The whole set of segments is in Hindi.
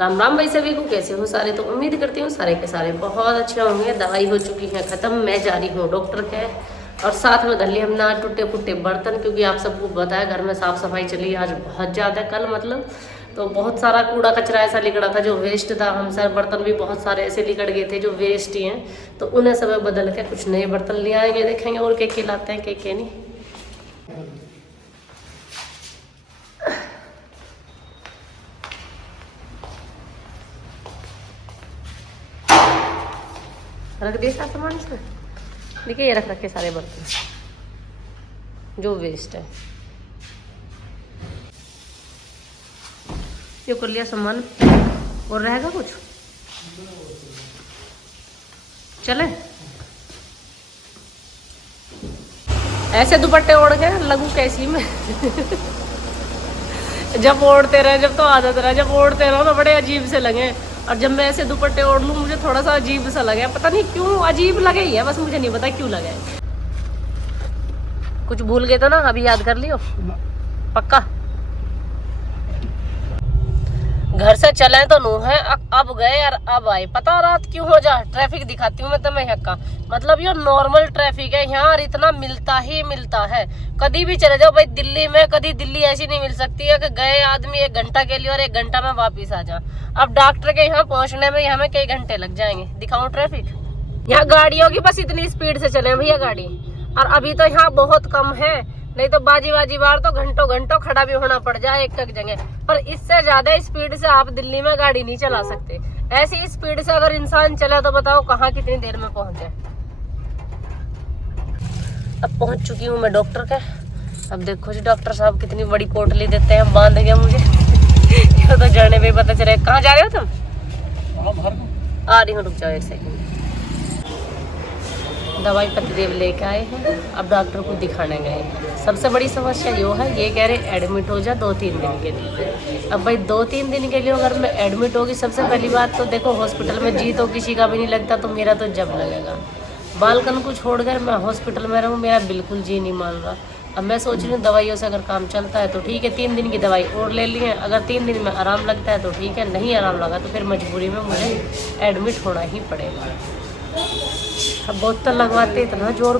राम राम भाई सभी को, कैसे हो सारे। तो उम्मीद करती हूँ सारे के सारे बहुत अच्छे होंगे। दवाई हो चुकी है ख़त्म, मैं जा रही हूँ डॉक्टर के, और साथ में धर लिए हम ना टूटे फूटे बर्तन, क्योंकि आप सबको बताया घर में साफ़ सफाई चली आज बहुत ज़्यादा। कल मतलब तो बहुत सारा कूड़ा कचरा ऐसा लिकड़ा था जो वेस्ट था, हम सर बर्तन भी बहुत सारे ऐसे लिकड़ गए थे जो वेस्ट ही हैं, तो उन्हें सब बदल के कुछ नए बर्तन ले आएंगे। देखेंगे और के लाते हैं के नहीं। रख दिए सारा सामान इसमें, देखिए ये रख रखे सारे बर्तन जो वेस्ट है। ये कर लिया सामान, और रहेगा कुछ चले। ऐसे दुपट्टे ओढ़ के लगू कैसी में जब ओढ़ते रहे, जब तो आदत रहे, जब ओढ़ते रहो तो बड़े अजीब से लगे, और जब मैं ऐसे दुपट्टे ओढ़ लूँ मुझे थोड़ा सा अजीब सा लगे, पता नहीं क्यों अजीब लगे ही है, बस मुझे नहीं पता क्यों लगे। कुछ भूल गए तो ना, अभी याद कर लियो पक्का। घर से चले तो नू है, अब गए और अब आए, पता रात क्यों हो जा। ट्रैफिक दिखाती हूँ मैं तुम्हें यहाँ का, मतलब ये नॉर्मल ट्रैफिक है यहाँ, और इतना मिलता ही मिलता है। कभी भी चले जाओ भाई दिल्ली में, कभी दिल्ली ऐसी नहीं मिल सकती है कि गए आदमी 1 घंटा के लिए और 1 घंटा में वापिस आ जा। अब डॉक्टर के यहाँ पहुँचने में हमें कई घंटे लग जाएंगे। दिखाऊं ट्रैफिक, यहाँ गाड़ियों की बस इतनी स्पीड से चले भैया गाड़ी, और अभी तो यहाँ बहुत कम है, नहीं तो बाजी बार तो घंटों घंटों खड़ा भी होना पड़ जाए एक जगह। पर इससे ज्यादा स्पीड से आप दिल्ली में गाड़ी नहीं चला सकते। ऐसी स्पीड से अगर इंसान चला तो बताओ कहाँ कितनी देर में पहुंचे। अब पहुंच चुकी हूँ मैं डॉक्टर के। अब देखो जी डॉक्टर साहब कितनी बड़ी पोटली देते हैं, बांध गया मुझे तो जाने पे पता चले। कहाँ जा रहे हो तुम? आ रही हूँ, रुक जाओ 1 सेकंड। दवाई पत्ती लेके आए हैं, अब डॉक्टर को दिखाने गए हैं। सबसे बड़ी समस्या ये है, ये कह रहे एडमिट हो जा 2-3 दिन के लिए। अब भाई 2-3 दिन के लिए अगर मैं एडमिट होगी, सबसे पहली बात तो देखो हॉस्पिटल में जी तो किसी का भी नहीं लगता, तो मेरा तो जब लगेगा। बालकन को छोड़कर मैं हॉस्पिटल में रहूँ, मेरा बिल्कुल जी नहीं मान रहा। अब मैं सोच रही हूँ दवाइयों से अगर काम चलता है तो ठीक है, 3 दिन की दवाई और ले ली है। अगर 3 दिन में आराम लगता है तो ठीक है, नहीं आराम लगा तो फिर मजबूरी में मुझे एडमिट होना ही पड़ेगा। अब बोतल लगवाते इतना जोर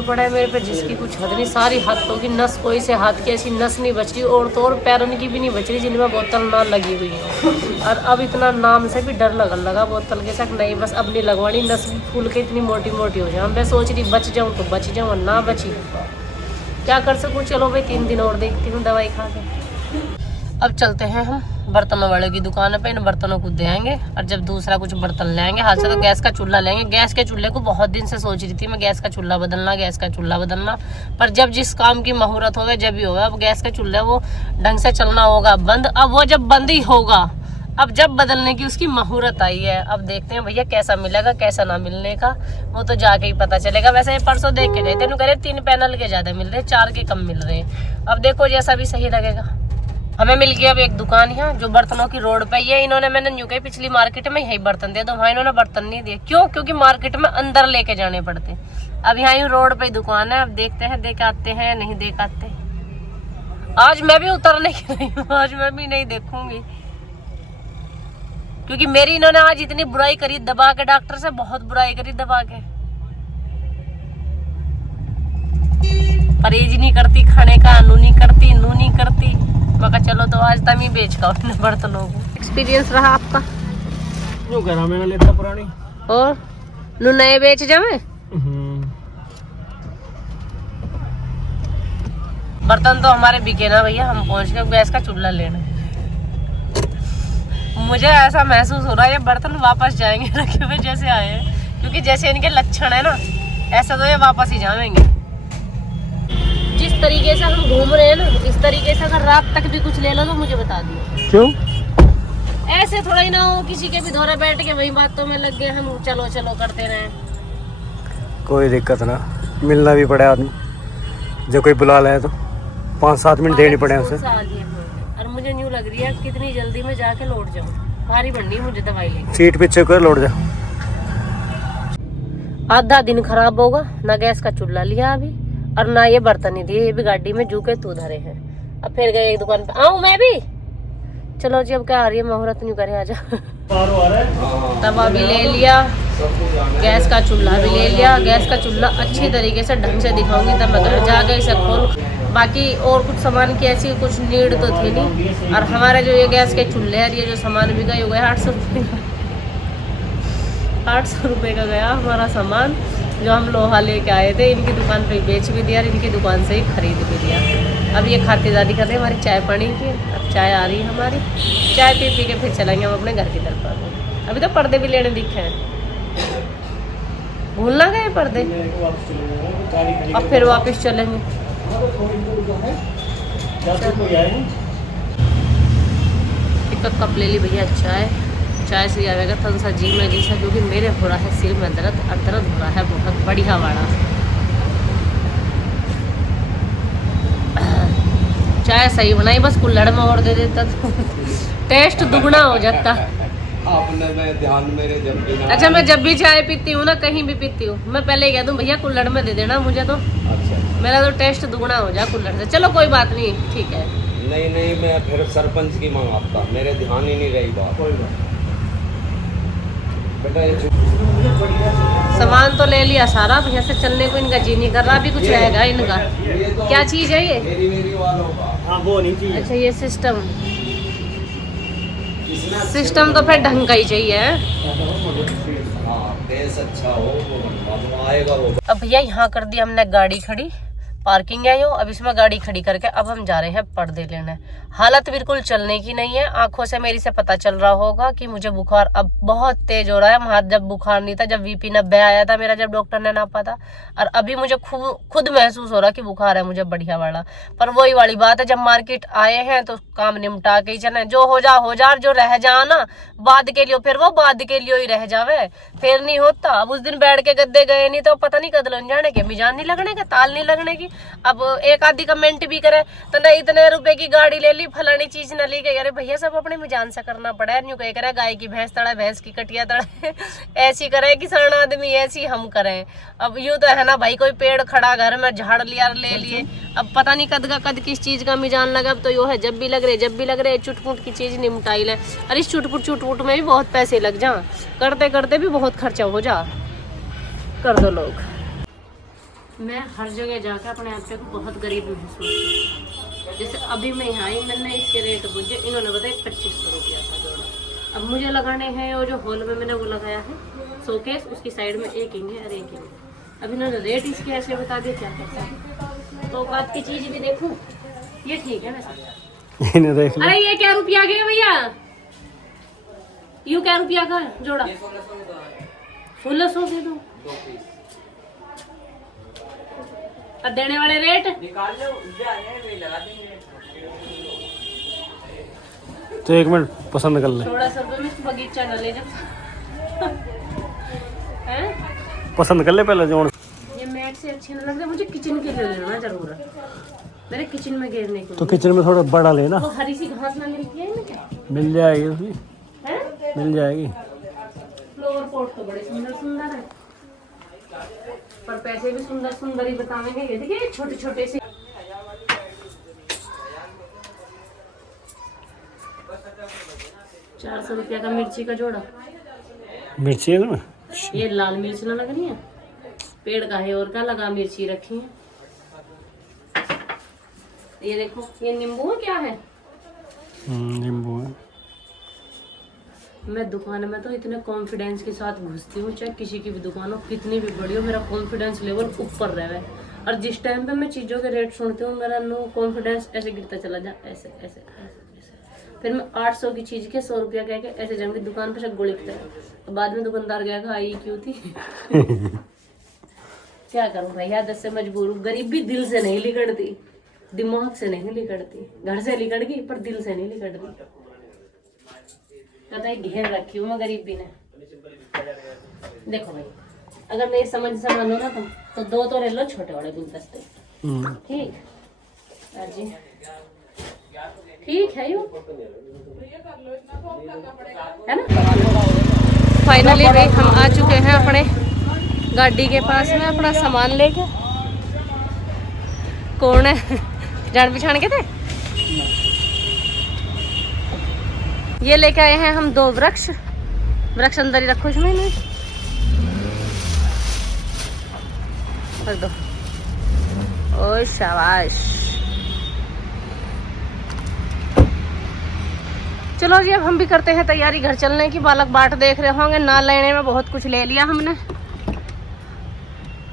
पड़ा है मेरे पे जिसकी कुछ हद नहीं। सारी हाथों की नस, कोई से हाथ की ऐसी नस नहीं बच रही, और तो और पैरों की भी नहीं बच रही जिनमें बोतल ना लगी हुई है। और अब इतना नाम से भी डर लगा बोतल के साथ, नहीं बस अब नहीं लगवानी। नस भी फूल के इतनी मोटी हो जाए। मैं सोच रही बच जाऊँ तो बच जाऊँ, ना बची क्या कर सकूँ। चलो भाई 3 दिन और देखती हूँ दवाई खा के। अब चलते हैं हम बर्तनों वाले की दुकान पे, इन बर्तनों को दे आएंगे, और जब दूसरा कुछ बर्तन लेंगे, हाथ से तो गैस का चूल्हा लेंगे। गैस के चूल्हे को बहुत दिन से सोच रही थी मैं, गैस का चूल्हा बदलना, पर जब जिस काम की मुहूर्त होगा जब ही होगा। अब गैस का चूल्हा वो ढंग से चलना होगा बंद, अब वो जब बंद ही होगा, अब जब बदलने की उसकी मुहूर्त आई है। अब देखते हैं भैया कैसा मिलेगा, कैसा ना मिलने का वो तो जाके ही पता चलेगा। वैसे परसों देख के गए थे, कह रहे 3 पैनल के ज्यादा मिल रहे, 4 के कम मिल रहे हैं। अब देखो जैसा भी सही लगेगा। हमें मिल गया अब एक दुकान यहाँ जो बर्तनों की रोड पे ये इन्होंने, मैंने न्यू कही पिछली मार्केट में यही बर्तन दे दो, वहाँ इन्होंने बर्तन नहीं दिए। क्यों? क्योंकि मार्केट में अंदर लेके जाने पड़ते। अब यहाँ ही रोड पे दुकान है, अब देखते हैं देख आते हैं नहीं देख आते। आज मैं भी उतरने की नहीं हूँ, आज मैं भी नहीं देखूंगी, क्योंकि मेरी इन्होंने आज इतनी बुराई करी दबा के, डॉक्टर से बहुत बुराई करी दबा के। परहेज नहीं करती खाने का, नू नहीं करती। मैं चलो तो आज तम ही बेच का बर्तनों को। एक्सपीरियंस रहा आपका? मैंने लेता पुरानी और नू नए बेच जावे। बर्तन तो हमारे बिके ना भैया, हम पहुंच गए गैस का चूल्हा लेने। मुझे ऐसा महसूस हो रहा है ये बर्तन वापस जाएंगे रखे हुए जैसे आए हैं, क्योंकि जैसे इनके लक्षण है ना, ऐसा तो ये वापस ही जाएंगे। जिस तरीके से हम घूम रहे हैं ना, इस तरीके से अगर रात तक भी कुछ ले लो तो मुझे बता दियो। क्यों? ऐसे थोड़ा ही ना हो किसी के भी धोरे बैठ के वही बातों में लग गए हम, चलो करते रहे। कोई दिक्कत ना, मिलना भी पड़े आदमी, जब कोई बुला ले तो 5-7 मिनट देने पड़े उसे। और मुझे न्यू लग रही है कितनी जल्दी में जाके लौट जाऊँ, भारी बननी है मुझे दवाई लेके। सीट पीछे कर लौट जा। आधा दिन खराब होगा, ना गैस का चूल्हा लिया अभी, और ना ये बर्तन ही दिए, ये भी गाड़ी में जू के तू धरे हैं। अब फिर गए एक दुकान पे, आऊं मैं भी चलो जी अब क्या आ रही है मुहूर्त नहीं करे आजा। तवा भी ले लिया, गैस का चूल्हा भी ले लिया। गैस का चूल्हा अच्छी तरीके से ढंग से दिखाऊंगी तब मैं घर जाके इसे खोल। बाकी और कुछ सामान की ऐसी कुछ नीड तो थी नहीं। और हमारे जो ये गैस के चूल्हे हैं, ये जो सामान भी गए हुए 800 रुपये का, 800 रुपये का गया हमारा सामान जो हम लोहा लेके आए थे। इनकी दुकान पे बेच भी दिया और इनकी दुकान से ही खरीद भी दिया। अब ये खातिरदारी कर रहे हैं हमारी चाय पानी की। अब चाय आ रही है हमारी, चाय पी पी के फिर चलेंगे हम अपने घर की तरफ। अभी तो पर्दे भी लेने दिखे हैं, भूल ना गए पर्दे। अब फिर वापस चलेंगे। एक कप ले ली भैया चाय। चाय से आएगा थोड़ा सा जी में जैसा, क्योंकि मेरे हो रहा है सिर में दर्द और दर्द हो रहा है बहुत बढ़िया वाला। चाय सही बनाई, बस कुल्हड़ में और दे देता तो टेस्ट दुगना हो जाता। आपने मैं ध्यान मेरे जब भी ना। अच्छा मैं जब भी चाय पीती हूँ ना, कहीं भी पीती हूँ, मैं पहले ही कह दूँ भैया कुल्हड़ में दे देना मुझे, तो अच्छा मेरा तो टेस्ट दुगना हो जाए कुल्हड़ से। चलो कोई बात नहीं, ठीक है। नहीं मैं फिर सरपंच की मंगाता, मेरे ध्यान ही नहीं रही बात। कोई बात बेटा ये सामान तो ले लिया सारा, भैया से चलने को इनका जी नहीं कर रहा। अभी कुछ रहेगा इनका। तो क्या चीज़ है ये? मेरी वालों का। हाँ वो नहीं चाहिए। अच्छा ये सिस्टम तो फिर ढंग का ही चाहिए। हाँ देश अच्छा हो वो आएगा वो। अब भैया यहाँ कर दी हमने गाड़ी खड़ी, पार्किंग है यो। अब इसमें गाड़ी खड़ी करके अब हम जा रहे हैं पर्दे लेने। हालत बिल्कुल चलने की नहीं है। आंखों से मेरी से पता चल रहा होगा कि मुझे बुखार अब बहुत तेज हो रहा है। वहाँ जब बुखार नहीं था, जब VP 90 आया था मेरा, जब डॉक्टर ने नापा था, और अभी मुझे खुद महसूस हो रहा कि बुखार है मुझे बढ़िया वाला। पर वही वाली बात है, जब मार्केट आए हैं तो काम निपटा के ही चले। जो हो जा, जो रह जा ना बाद के लिए, फिर वो बाद के लिए ही रह जावे, फिर नहीं होता। अब उस दिन बैठ के गद्दे गए नहीं तो पता नहीं कदलन जाने के, मिजान नहीं लगने के, ताल नहीं लगने की। अब एक आधी कमेंट भी करे तो ना इतने रुपए की गाड़ी ले ली, फलानी चीज न ली गई। अरे भैया सब अपने मिजान से करना पड़ा है। न्यू कह करे गाय की भैंस तड़ा, भैंस की कटिया तड़ा ऐसी करे किसान आदमी, ऐसी हम करें। अब यूं तो है ना भाई, कोई पेड़ खड़ा घर में झाड़ लिया ले लिए, अब पता नहीं कद का कद किस चीज का मिजान लगा। अब तो यो है जब भी लग रहे चुटपुट की चीज निपटाई ले। अरे इस चुटपुट में भी बहुत पैसे लग जा, करते करते भी बहुत खर्चा हो जा। कर दो लोग। मैं हर जगह जाकर अपने आप को बहुत गरीब महसूस, जैसे अभी मैं यहाँ आई, मैंने इसके रेट पूछे, इन्होंने बताया 2500 रुपया था जोड़ा। अब मुझे लगाने हैं वो जो हॉल में मैंने वो लगाया है शोकेस, उसकी साइड में एक इंच है और एक इंच। अब इन्होंने रेट इसके ऐसे बता दिए, क्या करता है। तो बात की चीज भी देखूं, ये ठीक है वैसे। इन्हें देख लो। अरे ये क्या रुपया गया भैया, यू क्या रुपया का जोड़ा? 1600 दे दो। और देने वाले रेट तो 1 मिनट पसंद कर ले। 1600 रुपये में बगीचा न ले जब हैं? पसंद कर ले पहले जो। ये मैट से अच्छे नहीं लग रहे मुझे, किचन के लिए लेना जरूर है, मेरे किचन में घेरने को। तो किचन में थोड़ा बड़ा लेना। वो हरी सी घास ना मिलती है इनमें क्या? मिल जाएगी उसकी, हैं? मिल जाएगी। फ्लोवर पॉट तो बड़े सुंदर है, पर पैसे भी सुंदर ही बताएंगे। ये देखिए छोटे से। ₹400 का मिर्ची का जोड़ा। मिर्ची है ना, ये लाल मिर्च ना लग रही है, पेड़ का है और का लगा मिर्ची रखी है। ये देखो ये नींबू है, क्या है? नींबू है। मैं दुकान में तो इतने कॉन्फिडेंस के साथ घुसती हूँ, चाहे किसी की भी दुकान हो, कितनी भी बड़ी हो, मेरा कॉन्फिडेंस लेवल ऊपर रहे। और जिस टाइम पे मैं चीज़ों के रेट सुनती हूँ, मेरा नो कॉन्फिडेंस ऐसे गिरता चला जा, ऐसे ऐसे ऐसे ऐसे। फिर मैं 800 की चीज़ के 100 रुपया कह के ऐसे जाऊँगी दुकान पे से गोलिकता है। बाद में दुकानदार गया था आई क्यों थी क्या करूँ भैया, दस से मजबूर हूँ। गरीबी दिल से नहीं लिकड़ती, दिमाग से नहीं लिकड़ती, घर से लिकड़ गई पर दिल से नहीं लिकड़ती। पता है घेर रखी हूँ मैं गरीबी ने। देखो भाई, अगर नहीं समझ मानो ना तुम तो 2 तो ले लो छोटे वाले गुलदस्ते, ठीक जी, ठीक है यू है ना। फाइनली भाई हम आ चुके हैं अपने गाड़ी के पास में अपना सामान लेके। कौन है, जान पहचान के थे? ये लेके आए हैं हम 2 वृक्ष। वृक्ष अंदर ही रखो इसमें नहीं रख दो। ओ शाबाश। चलो जी अब हम भी करते हैं तैयारी घर चलने की। बालक बाट देख रहे होंगे, ना लेने में बहुत कुछ ले लिया हमने,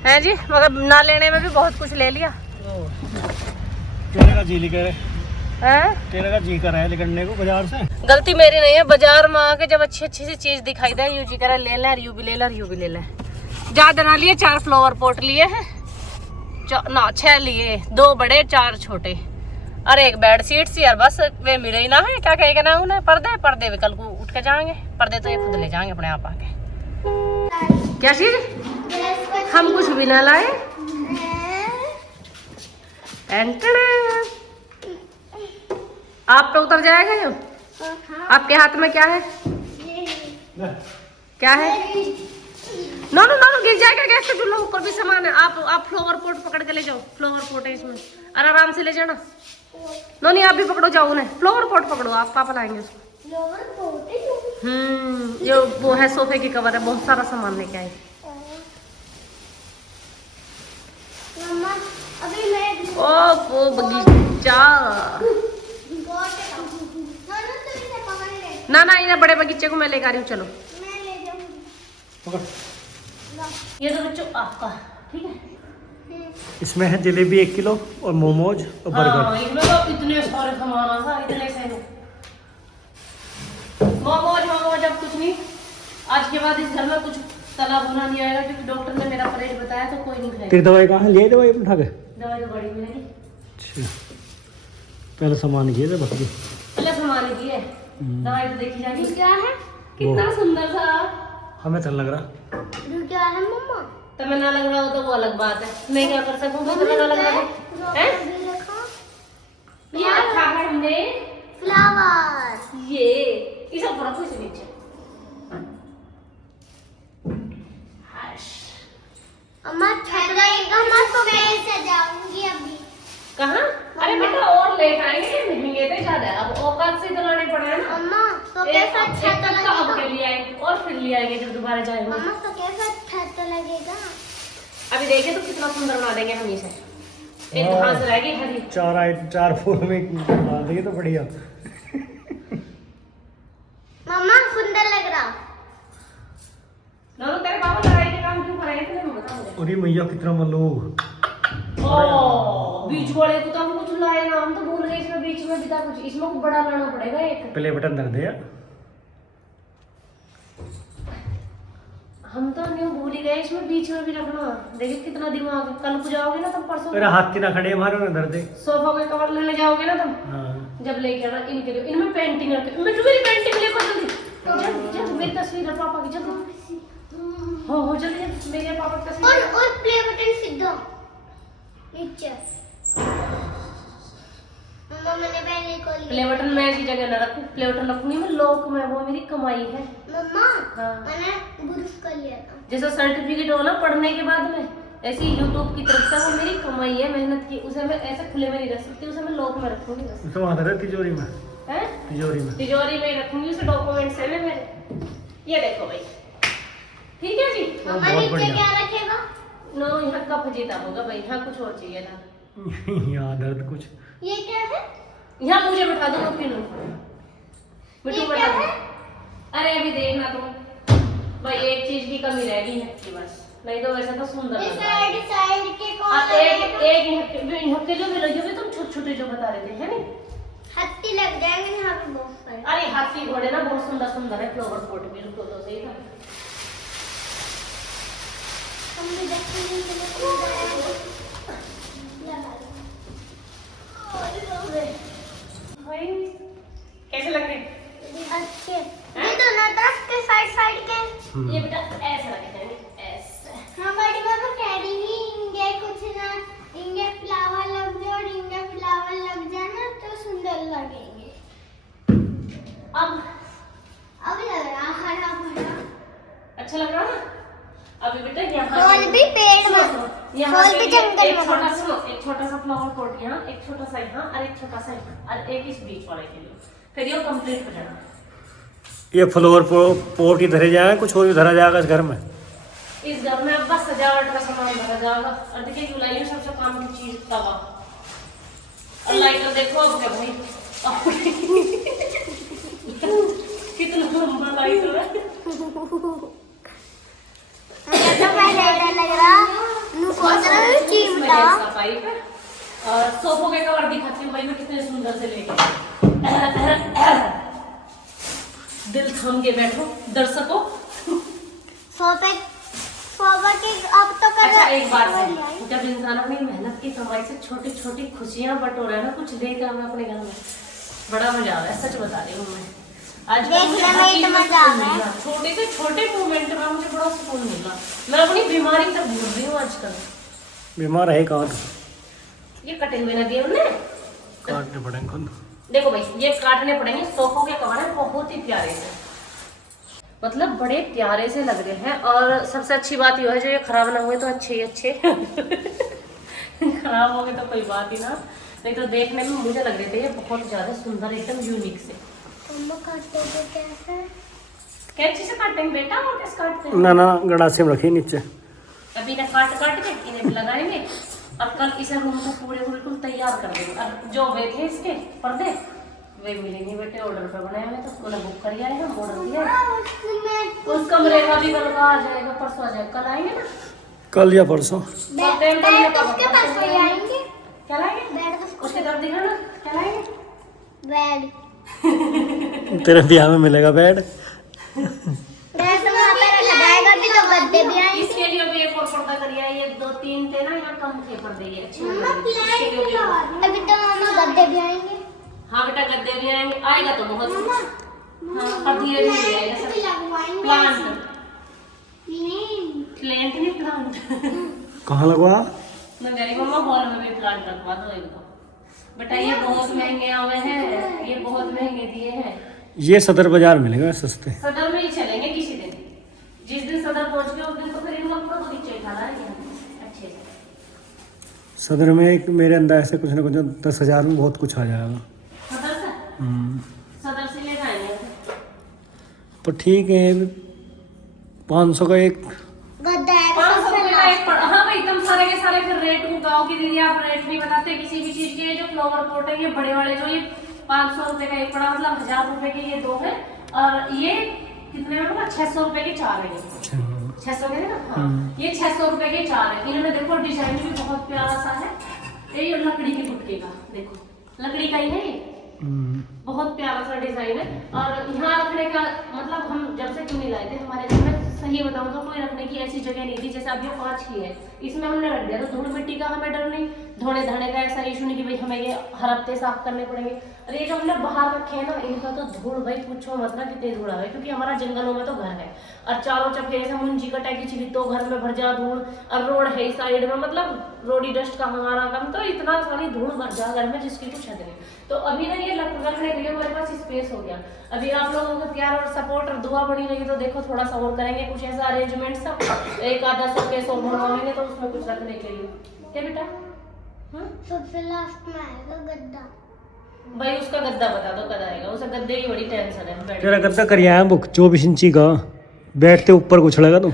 है जी, मगर ना लेने में भी बहुत कुछ ले लिया। तेरे का जी कर हैं? तेरे का जी कर रहा है निकलने को बाजार से। गलती मेरी नहीं है, बाजार में आके जब अच्छी अच्छी सी चीज दिखाई दे यू जी करे ले लें, यू भी ले लें, यू भी ले लें। ज्यादा ना लिए, 4 फ्लावर पॉट लिए हैं ना, 6 लिए, 2 बड़े 4 छोटे और 1 बेड शीट सी यार, बस वे मिले ही ना है। क्या कहेगा ना उन्हें, पर्दे भी कल को उठ के जाएंगे, पर्दे तो ये खुद ले जाएंगे अपने आप आके। क्या चीज? हम कुछ भी ना लाए। आप पे उतर जाएगा ये। आपके हाथ में क्या है? क्या है? नो नो नो, गिर जाएगा गैस से चूल्हा, ऊपर भी सामान है। आप फ्लावर पॉट पकड़ के ले जाओ, फ्लावर पॉट है इसमें, और आराम से ले जाना। नो नहीं, आप भी पकड़ो, जाओ उन्हें, फ्लावर पॉट पकड़ो, आप पापा लाएंगे उसको। ये वो है सोफे की कवर है, बहुत सारा सामान लेके आए। ओ वो बगीचा, ना ना इन्हें बड़े बगीचे को मैं लेकर आ रही हूँ, चलो। ये तो बच्चों आपका, ठीक है। इसमें है जलेबी 1 किलो और मोमोज और बर्गर। इसमें तो इतने सारे सामान था, इतने से मोमोज अब कुछ नहीं। आज के बाद इस घर में कुछ तला भुना नहीं आएगा, क्योंकि डॉक्टर ने मेरा परहेज बताया, तो कोई नहीं खाएगा। तेरी दवाई कहाँ है? ले दवाई उठा के। दवाई तो बड़ी मिलेगी। अच्छा, पहले सामान किए थे बाकी। पहले सामान की है, दवाई तो देखी जाएगी। क्या है? कितना सुंदर सा। हमें तो लग रहा। क्या है मम्मा? तो मैं ना लग रहा हो तो वो अलग बात है, मैं क्या कर सकूँ, तो मैं ना लग रहा हूँ। ये रखा है हमने फ्लावर, ये इस ऊपर रखो, इसे नीचे। अम्मा तो मैं सजाऊंगी अभी। कहाँ? अरे बेटा और लेकर आएंगे, महंगे थे ज्यादा, अब औकात से तो लाने पड़े हैं ना। अम्मा तो कैसा अच्छा तो लगेगा। अब के लिए आएंगे और फिर ले आएंगे जब दोबारा जाएंगे। अम्मा तो कैसा अच्छा तो लगेगा। अभी देखे तो कितना सुंदर बना देंगे हम इसे। एक घास रहेगी हरी, 4 फूल में डाल देंगे तो बढ़िया। मम्मा सुंदर लग रहा। ना तो तेरे पापा लड़ाई के काम क्यों कर रहे थे, मैं बता मुझे। अरे मैया कितना मलोग। ओ बीच वाले को तो हम कुछ लाए ना, हम तो भूल गए इसमें बीच में भी था कुछ, इसमें कुछ बड़ा लाना पड़ेगा एक। प्ले बटन दर दे। हम तो न्यू भूल ही गए, इसमें बीच में भी रखना। देखिए कितना दिमाग है, कल को जाओगे ना तुम, परसों मेरा हाथ ना खड़े हमारे ना दर दे। सोफा के कवर लेने जाओगे ना तुम, हाँ। जब लेके आना इनके लिए, इनमें पेंटिंग रखे। मेरी पेंटिंग लेकर जल्दी जल्दी, मेरी तस्वीर है पापा की, जल्दी हो जल्दी मेरे पापा की तस्वीर। और प्ले बटन सीधा नीचे। मम्मा मैंने पहले को लिया। प्ले बटन मैं ऐसी जगह न रखूं, प्ले बटन रखूंगी मैं लॉक में, वो मेरी कमाई है। मम्मा हाँ। मैंने ब्रश कर लिया था। जैसा सर्टिफिकेट हो ना पढ़ने के बाद में, ऐसी यूट्यूब की तरफ से वो मेरी कमाई है, मेहनत की, उसे मैं ऐसे खुले में नहीं रख सकती, उसे मैं लॉक में रखूंगी बस। तो वहाँ दर तिजोरी में। हैं? तिजोरी में। तिजोरी में रखूंगी उसे, डॉक्यूमेंट्स है मेरे। ये देखो भाई, ठीक है जी। मम्मा बहुत नीचे बढ़िया। क्या रखेगा? नो यहाँ का फजीता होगा भाई, यहाँ कुछ और चाहिए था। यहाँ दर्द कुछ। ये क्या है? यहाँ मुझे बैठा दो, मैं पीनू मिट्टू ये बैठा क्या दो। है? अरे अभी देखना तुम भाई, एक चीज की कमी रह गई है कि बस, नहीं तो वैसे तो सुंदर ये लग रहा है। साइड के कौन एक लगेगा? एक यहाँ के जो भी लगे हुए तुम छोटे छोटे जो बता रहे थे, है नहीं? हत्ती लग जाएंगे यहाँ पे बहुत सारे। अरे हाथी घोड़े ना बहुत सुंदर सुंदर है, फ्लावर पॉट भी, रुको तो सही था। हम भी देखेंगे भाई कैसे लग रहे? अच्छे। ये दोनों तरफ के साइड के। ये बेटा ऐसे रखे जाएंगे, ऐसे। हाँ बड़ी पापा कह रही थी इंगे कुछ ना, इंगे फ्लावर लग जाए और इंगे फ्लावर लग जाए ना तो सुंदर लगेंगे। अब लग रहा हरा भरा। अच्छा लग रहा ना? अभी बेटा यहाँ फूल भी पेड़ में, यहाँ फूल भी जंगल एक में। छोटा सा फ्लावर पॉट यहाँ, एक छोटा सा यहाँ और एक छोटा सा यहाँ और एक इस बीच वाले के लिए, फिर ये कंप्लीट हो जाएगा। ये फ्लोर पोर्ट ही धरे जाए, कुछ और भी धरा जाएगा इस घर में? इस घर में अब बस सजावट का सामान भरा जाएगा। और देखिए जुलाई सबसे काम की चीज तवा और लाइटर देखो अब क्या भाई कितना लंबा लाइटर है। तो पहले ऐसा लग रहा नु सोच रहा हूं चिमटा पाइप है। और सोफों के कवर दिखाती हूँ भाई मैं कितने सुंदर से लेके दिल थाम के बैठो दर्शकों। सोफे के अब तो कर। अच्छा एक बात है, जब इंसान अपनी मेहनत की कमाई से छोटी छोटी खुशियां बटोरा है ना, कुछ देकर हमें अपने घर में बड़ा मजा आ रहा है। सच बता रही हूँ मैं, आज देखने में इतना मजा आ रहा है। छोटे से छोटे मोमेंट में मुझे बड़ा सुकून मिला। मैं अपनी बीमारी तक भूल रही हूँ आजकल। बीमार है कहाँ? ये कटे हुए ना दिए उन्हें, काटने पड़ेंगे खुद। देखो भाई ये काटने पड़ेंगे। सोफों के कवर है बहुत ही प्यारे से, मतलब बड़े प्यारे से लग रहे हैं। और सबसे अच्छी बात यह है जो ये खराब ना हुए तो अच्छे ही अच्छे खराब हो गए तो कोई बात ही ना, नहीं तो देखने में मुझे लग रहे थे ये बहुत ज्यादा सुंदर एकदम यूनिक से। काटोगे कैसे? कैंची से काटेंगे बेटा, और कैसे काटते हैं? ना ना गड़ासे में रखिए नीचे। अभी इन्हें काट के इन्हें लगाएंगे और कल इसे रूम को पूरे बिल्कुल तैयार कर देंगे। अब जो वे थे इसके पर्दे वे मिलेंगे बेटे, ऑर्डर पे बनाए हुए तो उन्हें बुक कर दिया है, हम ऑर्डर दिया। उस कमरे का भी कल आ जाएगा, परसों आ जाएगा। कल आएंगे ना, कल या परसों। बेड तो उसके पास ले आएंगे। क्या लाएंगे? बेड उसके तरफ दिखाना क्या लाएंगे? बेड तेरे ब्याह में मिलेगा बेड। बेड तो वहाँ पे रखा जाएगा, भी तो गद्दे भी आएंगे। इसके लिए भी एक और पर्दा करिए। ये 2-3 थे ना, यहाँ कम थे पर्दे, ये अच्छे लग मम्मा रहे हैं। इसके लिए भी- अभी तो मम्मा गद्दे भी आएंगे। हाँ बेटा गद्दे भी आएंगे, आएगा तो बहुत कुछ। हाँ पर धीरे धीरे आएगा सब। लगवाएंगे प्लांट नहीं प्लांट नहीं प्लांट कहाँ लगवा? मैं कह रही मम्मा हॉल में भी प्लांट लगवा दो एक दो। बेटा ये बहुत महंगे आए हैं, ये बहुत महंगे दिए हैं। ये सदर बाजार मिलेगा सस्ते। सदर में ही चलेंगे किसी दिन, जिस दिन सदर पहुंच गए उस दिन तो फिर इन लोग को नीचे उठा लाएंगे अच्छे से। सदर में एक मेरे अंदर ऐसे कुछ ना कुछ 10,000 में बहुत कुछ आ जाएगा। सदर से सदर से ले जाएंगे तो ठीक है 500 का एक गद्दा है 500 रुपए का एक पड़। हाँ भाई तुम सारे के सारे फिर रेट गाँव की दीदी आप रेट नहीं बताते किसी भी चीज के। जो फ्लावर पोट है ये बड़े वाले जो ये 500 रुपए का एक पड़ा, मतलब 1000 रुपए के ये 2 है। और ये कितने में पड़ा? 600 रुपए के 4 है। 600 के ना, हाँ ये 600 रुपए के 4 है। इन्होंने देखो डिजाइन भी बहुत प्यारा सा है। ये लकड़ी के गुटके का, देखो लकड़ी का ही है ये, बहुत प्यारा सा डिजाइन है। और यहाँ रखने का मतलब हम जब से क्यों नहीं लाए थे, हमारे घर में सही बताऊँ तो कोई रखने की ऐसी जगह नहीं थी। जैसे अब ये 5 की है, इसमें हमने रख दिया तो धूल मिट्टी का हमें डर नहीं, धोने धाने का ऐसा इशू नहीं कि भाई हमें ये हर हफ्ते साफ करने पड़ेंगे। और ये जो हमने बाहर रखे हैं ना, इनका तो धूल भाई पूछो मत ना कितनी धूल आ गई, क्योंकि हमारा जंगलों में तो घर है और चारों चफेरे से मुंजी कटा की चिड़ी तो घर में भर जा धूल। और रोड है इस साइड में, मतलब रोडी डस्ट का हमारा काम, तो इतना सारी धूल भर जा घर में जिसकी कुछ हद नहीं। तो अभी ना ये रखने के लिए हमारे पास स्पेस हो गया। अभी आप लोगों को प्यार और सपोर्ट और दुआ बनी रही तो देखो थोड़ा सा और करेंगे कुछ ऐसा अरेंजमेंट सा, एक आधा शोकेस और बनवाएंगे तो उसमें कुछ रखने के लिए। क्या बेटा? सबसे लास्ट में आएगा गद्दा। भाई उसका गद्दा बता दो कद आएगा, उसे गद्दे की बड़ी टेंशन है। बैठ तेरा गद्दा करिया है बुक 24 इंची का, बैठते ऊपर कुछ लगा तू। और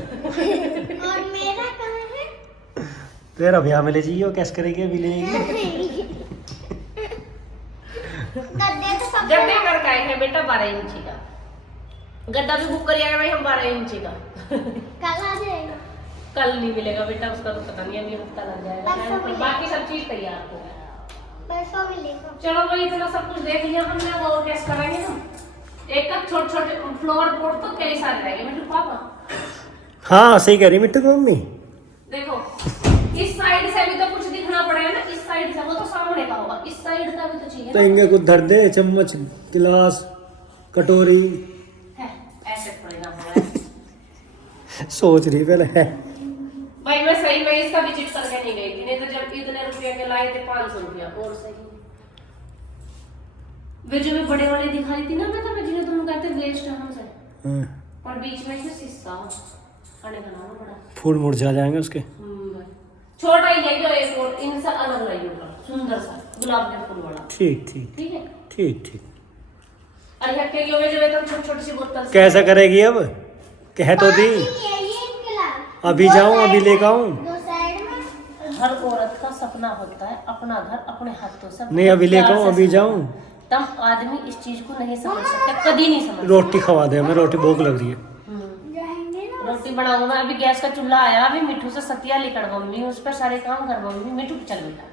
मेरा कहाँ है? तेरा ब्याह में ले जाइए, कैसे करेगी अभी ले जाएगी। गद्दे तो सब गद्दे कर का है बेटा 12 इंची का गद्दा भी बुक करिएगा भाई हम 12 इंची का। कल आ जाएगा। कल नहीं मिलेगा बेटा, उसका तो पता नहीं, अभी हफ्ता लग जाएगा। पर बाकी सब चीज तैयार हो गया। परसों मिलेगा। चलो भाई इतना सब कुछ देख लिया हमने, अब और कैसे करेंगे हम। एक कप छोटे छोटे फ्लोर बोर्ड तो कई सारे रहेंगे मेरे पापा। हाँ सही कह रही मिट्टू की मम्मी। देखो इस साइड से भी तो कुछ दिखना पड़ेगा ना, इस साइड से वो तो सामने का होगा, इस साइड का भी तो चाहिए तो ना। इनके कुछ धर दे, चम्मच गिलास कटोरी। है ऐसे पड़ेगा हमारा। सोच रही पहले है। भाई मैं सही में इसका विजिट करके नहीं गई थी, नहीं तो जब इतने रुपये के लाए थे 500 रुपया और सही। वे जो भी बड़े वाले दिखा रही थी ना मैं तुम्हें, जिन्हें तुम कहते वेस्ट हमसे, और बीच में इसमें शीशा आने का नाम बड़ा फूल मुरझा जाएंगे उसके। छोटा ही है जो एक और इनसे अलग लाइए ऊपर सुंदर सा गुलाब के फूल वाला। ठीक ठीक ठीक है ठीक ठीक। अरे अकेले हो गए जब एकदम छोटी छोटी सी बोतल से। कैसा करेगी अब? कह तो दी अभी जाऊं अभी लेकर आऊं। दो साइड में हर औरत का सपना होता है अपना घर अपने हाथों से। नहीं अभी लेकर आऊं अभी जाऊं। तब आदमी इस चीज को नहीं समझ सकता, कभी नहीं समझ रोटी खवा दे, हमें रोटी भूख लग रही है। जाएंगे ना। रोटी बनाऊंगा मैं। अभी गैस का चूल्हा आया, अभी मिठू से सतिया लेकर मम्मी उस पर सारे काम करवाऊंगी। मिठू चल बेटा,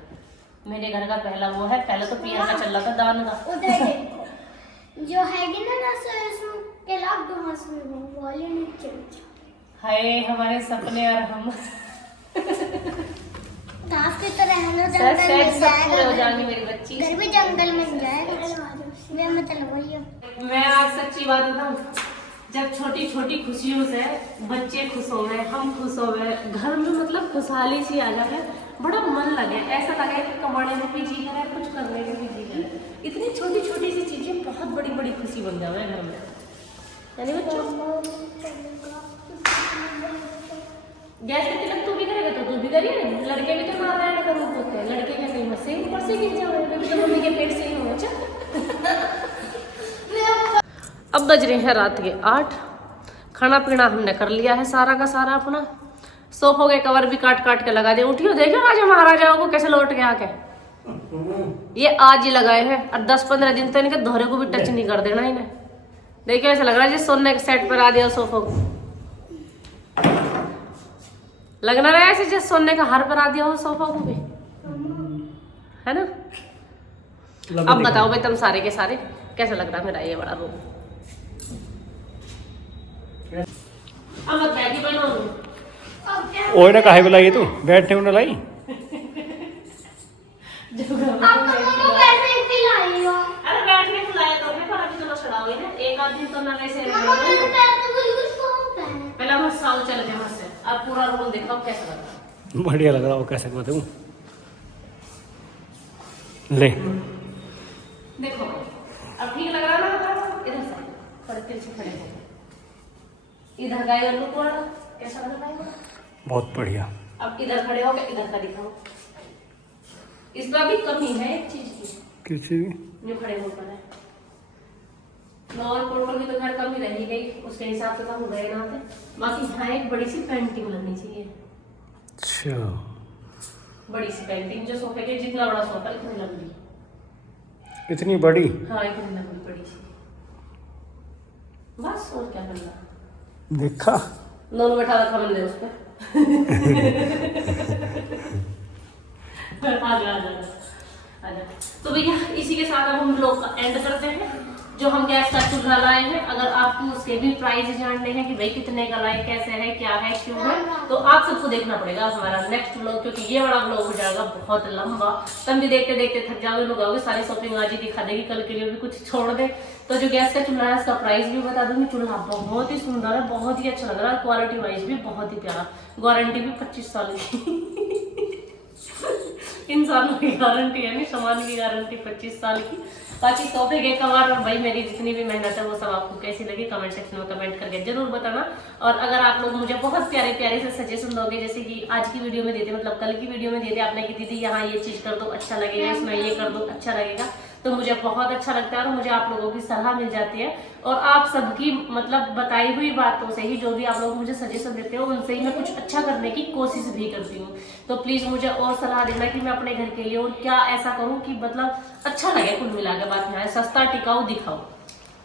मेरे घर का पहला वो है। पहले तो पियर का चल रहा था दान का। उधर देखो जो हैगी ना इसमें के लॉक दो हाथ में वाले नीचे हाय हमारे सपने और हम घास की तरह हेलो सर जंगल सेट में सब पूरे हो जाएगा। जाएंगे मेरी बच्ची। घर भी जंगल में जाएगा। वे मतलब वही है। मैं आज सच्ची बात बताऊं, जब छोटी छोटी खुशियों से बच्चे खुश हो गए, हम खुश हो गए, घर में मतलब खुशहाली सी आ जाए, बड़ा मन लगे। ऐसा लगे कि कमाने में भी जी करे, कुछ करने में भी जी करे। इतनी छोटी छोटी सी चीजें बहुत बड़ी बड़ी खुशी बन जावे घर में। यानी बच्चों गैस के तिलक तू भी करेगा तो तू भी करिए। लड़के भी तो नारायण का रूप होते हैं, लड़के का नहीं मत से ऊपर से गिर जाओ, तो मम्मी के पेट से ही हो। अब बज रहे हैं रात के 8। खाना पीना हमने कर लिया है सारा का सारा अपना। सोफों के कवर भी काट काट के लगा दे। उठियो देखो आज महाराजाओं को कैसे लौट के आके ये आज ही लगाए हैं, और 10-15 दिन तो इनके दोहरे को भी टच नहीं कर देना इन्हें। देखिए ऐसा लग रहा है जैसे सोने के सेट पर आ दिया सोफो को। लगना रहा है ऐसे जैसे सोने का हार पर आ दिया हो सोफा को भी, है ना। अब बताओ भाई तुम सारे के सारे कैसा लग रहा है मेरा ये बड़ा रूम। अब मत बैठी बनो। ओए ना काहे बुलाई तू? बैठने को ना लाई। अरे बैठने को लाया तो फिर अभी तो छड़ा हुई ना एक आध दिन तो ना वैसे पहले हम साल चले थे वहां से। अब पूरा रूम देखो कैसा लग रहा है। बढ़िया लग रहा हो, कैसे बताऊं। ले देखो अब ठीक लग रहा है ना। इधर से थोड़े तिरछे खड़े हो, इधर का ये लुक वाला कैसा लग रहा है? बहुत बढ़िया। अब इधर खड़े हो के इधर का दिखाओ। इसमें भी कमी है एक चीज की, किसी जो खड़े होकर है। लोअर पोर्टल की तो खैर कमी रही गई, उसके हिसाब से तो हम गए ना थे। बाकी यहाँ एक बड़ी सी पेंटिंग लगनी चाहिए। अच्छा बड़ी सी पेंटिंग जो सोफे के जितना बड़ा सोफा इतनी लंबी। इतनी बड़ी? हाँ इतनी लंबी बड़ी सी। बस और क्या करना। देखा दोनों बैठा रखा मैंने उस पर। आजा। तो भैया इसी के साथ अब हम लोग का एंड करते हैं। जो हम गैस का चूल्हा लाए हैं, अगर आपको उसके भी प्राइस जानने हैं कि भाई कितने का लाए, कैसे है, क्या है, क्यों है, तो आप सबको देखना पड़ेगा हमारा नेक्स्ट व्लॉग, क्योंकि ये बड़ा व्लॉग हो जाएगा बहुत लंबा। तब भी देखते देखते थक जाओगे, लोग आओगे सारी शॉपिंग आज ही दिखा देगी, कल के लिए भी कुछ छोड़ दे। तो जो गैस का चूल्हा है उसका प्राइस भी बता दूंगी। चूल्हा बहुत ही सुंदर है, बहुत ही अच्छा लग रहा है, क्वालिटी वाइज भी बहुत ही प्यारा, गारंटी भी 25 साल की। इंसानों की गारंटी है नहीं, सामान की गारंटी 25 साल की। बाकी सोफे के कवर और भाई मेरी जितनी भी मेहनत है वो सब आपको कैसी लगी कमेंट सेक्शन में कमेंट करके जरूर बताना। और अगर आप लोग मुझे बहुत प्यारे प्यारे से सजेशन दोगे, जैसे कि आज की वीडियो में देते, मतलब कल की वीडियो में देते आपने कि दीदी यहाँ ये चीज कर दो अच्छा लगेगा, इसमें ये कर दो अच्छा लगेगा, तो मुझे बहुत अच्छा लगता है और मुझे आप लोगों की सलाह मिल जाती है। और आप सबकी मतलब बताई हुई बातों से ही, जो भी आप लोग मुझे सजेशन देते हो, उनसे ही मैं कुछ अच्छा करने की कोशिश भी करती हूँ। तो प्लीज मुझे और सलाह देना कि मैं अपने घर के लिए और क्या ऐसा करूँ कि मतलब अच्छा लगे। कुल मिला के बात में सस्ता टिकाऊ दिखाओ,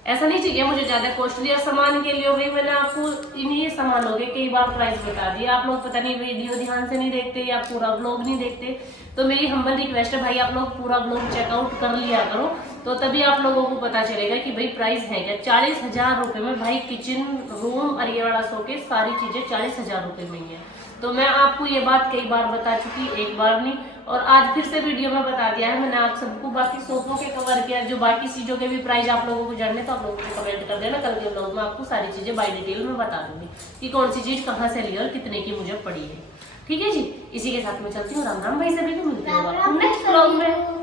ऐसा नहीं चाहिए मुझे ज्यादा कॉस्टली। और सामान के लिए हो गई, मैंने आपको इन्हीं सामान हो गए कई बार प्राइस बता दिया, आप लोग पता नहीं वीडियो ध्यान से नहीं देखते या पूरा ब्लॉग नहीं देखते। तो मेरी हम्बल रिक्वेस्ट है भाई, आप लोग पूरा ब्लॉग चेकआउट कर लिया करो, तो तभी आप लोगों को पता चलेगा कि भाई प्राइस है क्या। 40,000 रुपए में भाई किचन रूम और ये वाला शोकेस सारी चीजें 40,000 रुपए में ही है। तो मैं आपको ये बात कई बार बता चुकी, एक बार नहीं, और आज फिर से वीडियो में बता दिया है मैंने आप सबको। बाकी सोफों के कवर के जो बाकी चीजों के भी प्राइस आप लोगों को जानने, तो आप लोगों को कमेंट कर देना। कल के ब्लॉग में आपको सारी चीजें बाय डिटेल में बता दूंगी कि कौन सी चीज कहाँ से ली और कितने की मुझे पड़ी है। ठीक है जी, इसी के साथ में चलती हूँ। राम राम भाई, सभी को मिलते हैं नेक्स्ट ब्लॉग में।